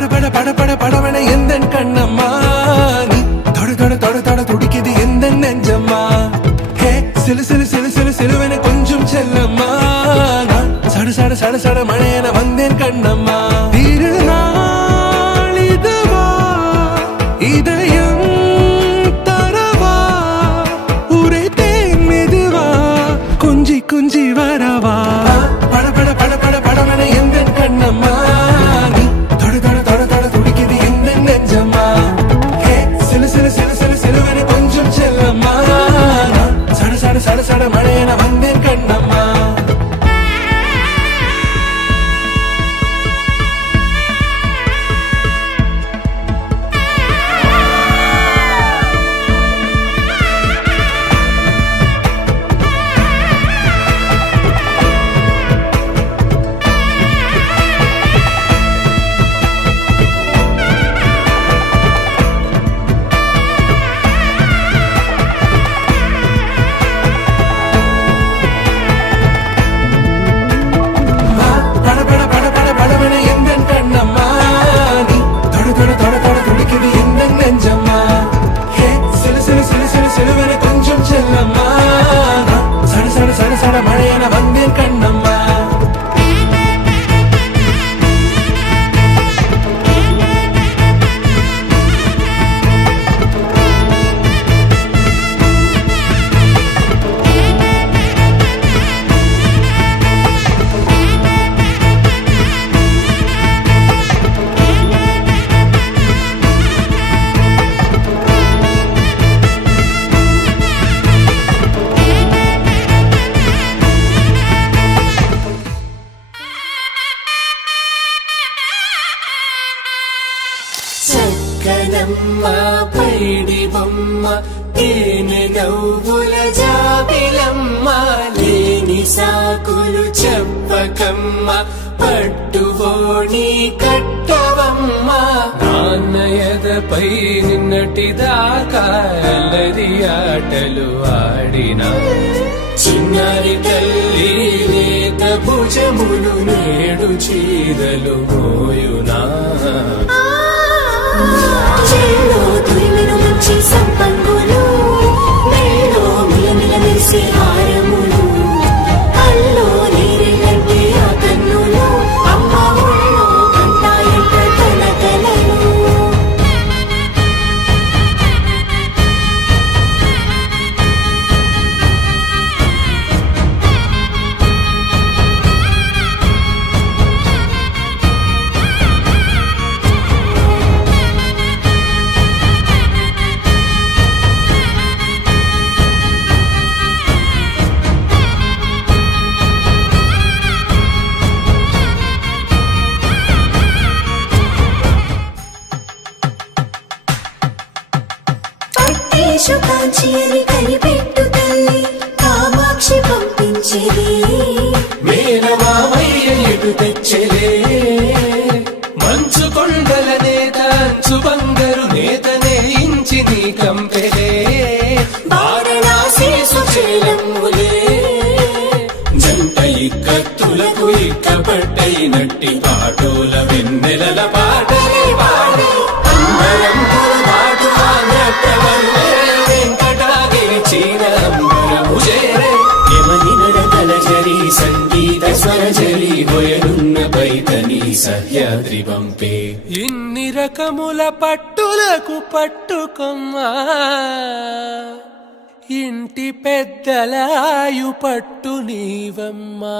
படவன எந்தன் கண்ணம்மா நீ தொட தொட தொட தொட துடிக்குது எந்தன் நெஞ்சம்மா ஹே சிலு சிலு சிலு சிலு சிலுவென கொஞ்சம் செல்லம்மா நான் சட சட சட சட மழையென வந்தேன் கண்ணம்மா திருநாள் இதுவா இதயம் தரவா உரைத்தேன் மெதுவா கொஞ்சி கொஞ்சி வரவா படவன எந்தன் கண்ணம்மா நீ தொட தொட தொட தொட துடிக்குது எந்தன் நெஞ்சம்மா ஹே சிலு சிலு சிலு சிலு சிலுவென கொஞ்சம் செல்லம்மா நான் சட சட சட சட மழையென வந்தேன் கண்ணம்மா மழையென வந்தேன் கண்ணம்மா చక్కనమ్మ పైడి బొమ్మ తేనె నవ్వుల జాబిలమ్మ లేని సాకులు చెప్పకమ్మ పట్టువోణి కట్టవమ్మ నాన్నయదపై నిన్నటిదాకా అల్లరి ఆటలు ఆడినా చిన్నారి తల్లి లేత భుజములు నేడు చీరలు మోయునా చెల్లో తురిమిన మంచి సంపంగులు మెళ్ళో మిలమిల మెరిసే హారములు అల్లో నీరెళ్ళంటే ఆ కన్నులు అమ్మ ఒళ్ళో కంటాయంట కలకలను కాంచి అని కనిపెట్టు తల్లి కామాక్షి పంపించేది మేనమామయ్య ఎటు తెచ్చలే మంచు కొండల నేత అంచు బంగారు నేతనే ఇంచి నీ కంపెలే వారణాసి సుచేలమ్ములే జంట ఇక్కత్తులకు ఇక్కపట్టైనట్టి పాటోల వెన్నెలల పాటలే పాడే అందరం పాటు సంగీత స్వరజరి హొయలున్న పైతని సహ్యాద్రి పంపే ఇన్ని రకముల పట్టులకు పట్టుకొమ్మా ఇంటి పెద్దలాయు పట్టు నీవమ్మా